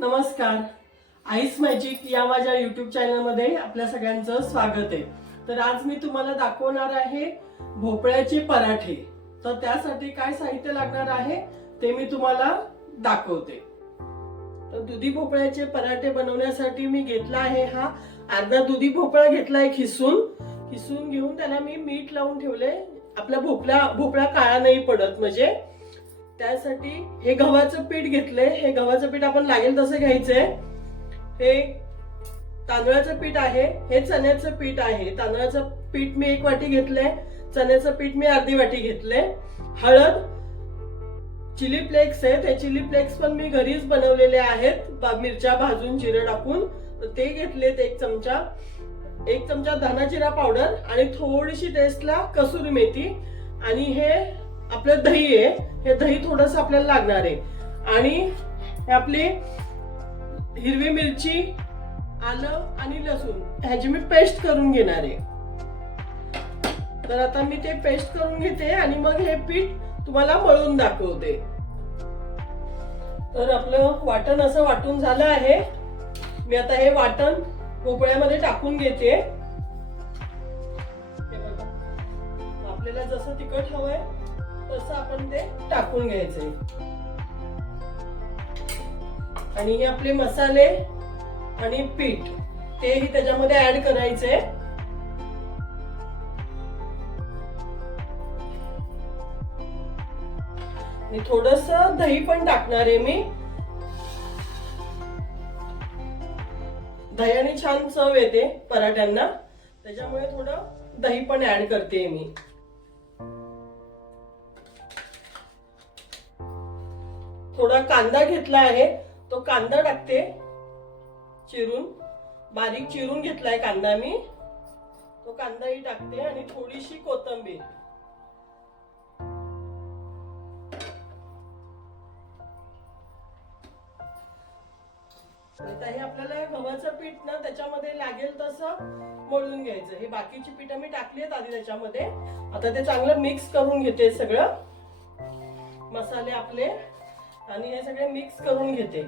नमस्कार, ice magic या माझ्या यूट्यूब चॅनलमध्ये आपल्या सगळ्यांचं स्वागत आहे। तर आज मी तुम्हाला दाखवणार आहे भोपळ्याचे पराठे। तर त्यासाठी काय साहित्य लागणार आहे ते मी तुम्हाला दाखवते। तर दुधी भोपळ्याचे पराठे बनवण्यासाठी मी घेतला आहे हा अर्धा दुधी भोपळा घेतलाय खिसून घेऊन त्याला मी मीठ लावून ठेवले। आपला भोपळा काळा नाही पडत म्हणजे त्यासाठी हे गव्हाचं पीठ घेतले। हे गव्हाचं पीठ आपण लागेल तसं घ्यायचंय। हे तांदळाचं पीठ आहे, हे चण्याचं पीठ आहे। तांदळाचं पीठ मी 1 वाटी घेतलंय, चण्याचं पीठ मी अर्धी वाटी घेतलंय। हळद, चिली फ्लेक्स आहेत, हे चिली फ्लेक्स पण मी घरीच बनवलेले आहेत, मिरच्या भाजून जिरं टाकून। तर ते घेतलेत 1 चमचा, 1 चमचा धना जिरा पावडर आणि थोडीशी टेस्टला कसुरी मेथी। आणि हे आपलं दही आहे, हे दही थोडंसं आपल्याला लागणार आहे। आणि हे आपली हिरवी मिरची, आलं आणि लसूण ह्याची मी पेस्ट करून घेणार आहे। तर आता मी ते पेस्ट करून घेते आणि मग हे पीठ तुम्हाला मळून दाखवते। तर आपलं वाटण असं वाटून झालं आहे। मी आता हे वाटण भोपळ्यामध्ये टाकून घेते। आपल्याला जसं तिखट हवंय तसं आपण ते टाकून घ्यायचंय। आणि हे आपले मसाले आणि पीठ तेही त्याच्यामध्ये ऍड करायचे। आणि थोडंसं दही पण टाकणार आहे मी। दह्याने छान चव येते पराठ्यांना, त्याच्यामुळे थोडं दही पण ऍड करते मी। थोडा कांदा घेतला आहे, तो कांदा टाकते चिरून, बारीक चिरून घेतलाय कांदा मी, तो कांदाही टाकते। आणि थोडीशी कोथिंबीर। आता हे आपल्याला गव्हाचं पीठ ना त्याच्यामध्ये लागेल तसं मळून घ्यायचं। हे बाकीची पीठ मी टाकली आहेत आधी त्याच्यामध्ये। आता ते चांगलं मिक्स करून घेते सगळं, मसाले आपले, आणि हे सगळे मिक्स करून घेते।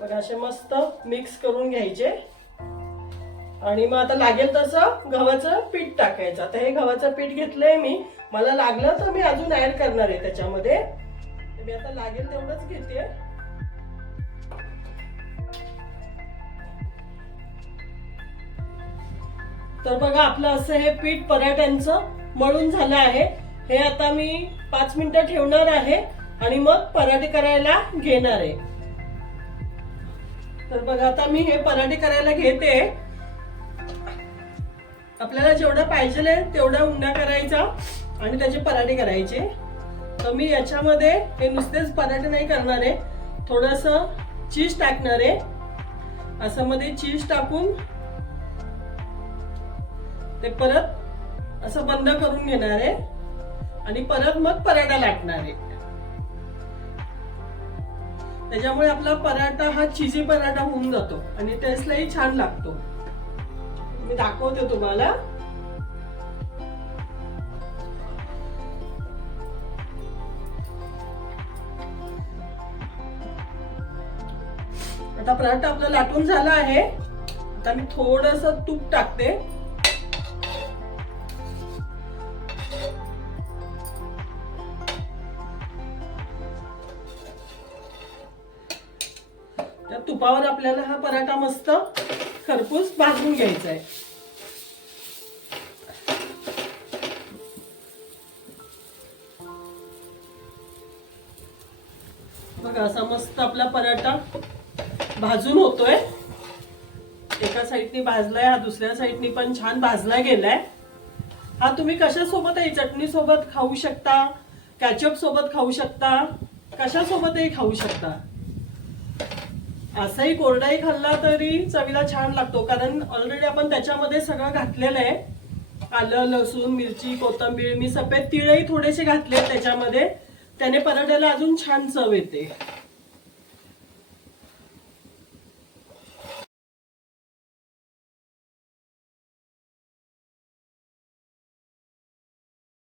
तर असे मस्त मिक्स करून घ्यायचे। आणि मग आता लागेल तसं गव्हाचं पीठ टाकायचं। आता हे गव्हाचं पीठ घेतलंय मी, मला लागलं तर मी अजून ऍड करणार आहे त्याच्यामध्ये। मी आता लागेल तेवढंच घेते। तर बघा आपलं असं हे पीठ पराठ्यांचं मळून झालं आहे। हे आता मी 5 मिनिटं ठेवणार आहे आणि मग पराठे करायला घेणार आहे। तर बघा आता मी हे पराठे करायला घेते। आपल्याला जेवढं पाहिजे तेवढा उंडा करायचा आणि त्याचे पराठे करायचे। तर मी याच्यामध्ये हे नुसतेच पराठे नाही करणार आहे, थोडंसं चीज टाकणार आहे। असं मध्ये चीज टाकून ते परत असं बंद करून घेणार आहे आणि परत मग पराठा लाटणार आहे। त्याच्यामुळे आपला पराठा हा चीजी पराठा होऊन जातो आणि टेस्टलाही छान लागतो। मी दाखवते तुम्हाला। आता पराठा आपला लाटून झाला आहे। आता मी थोडंसं तूप टाकते। त्या तुपावर आपल्याला हा पराठा मस्त खरपूस भाजून घ्यायचा आहे। बघा असा मस्त आपला पराठा भाजून होतोय। एका साईडनी भाजलाय, हा दुसऱ्या साईडनी पण छान भाजला गेलाय। हा तुम्ही कशा सोबतही, चटणी सोबत खाऊ शकता, केचप सोबत खाऊ शकता, कशा सोबतही खाऊ शकता। असाही कोरडाही खाल्ला तरी चवीला छान लागतो, कारण ऑलरेडी आपण त्याच्यामध्ये सगळं घातलेलं आहे। आलं, लसूण, मिरची, कोथिंबीर, मी सफेद तीळही थोडेसे घातले त्याच्यामध्ये, त्याने पराठ्याला अजून छान चव येते।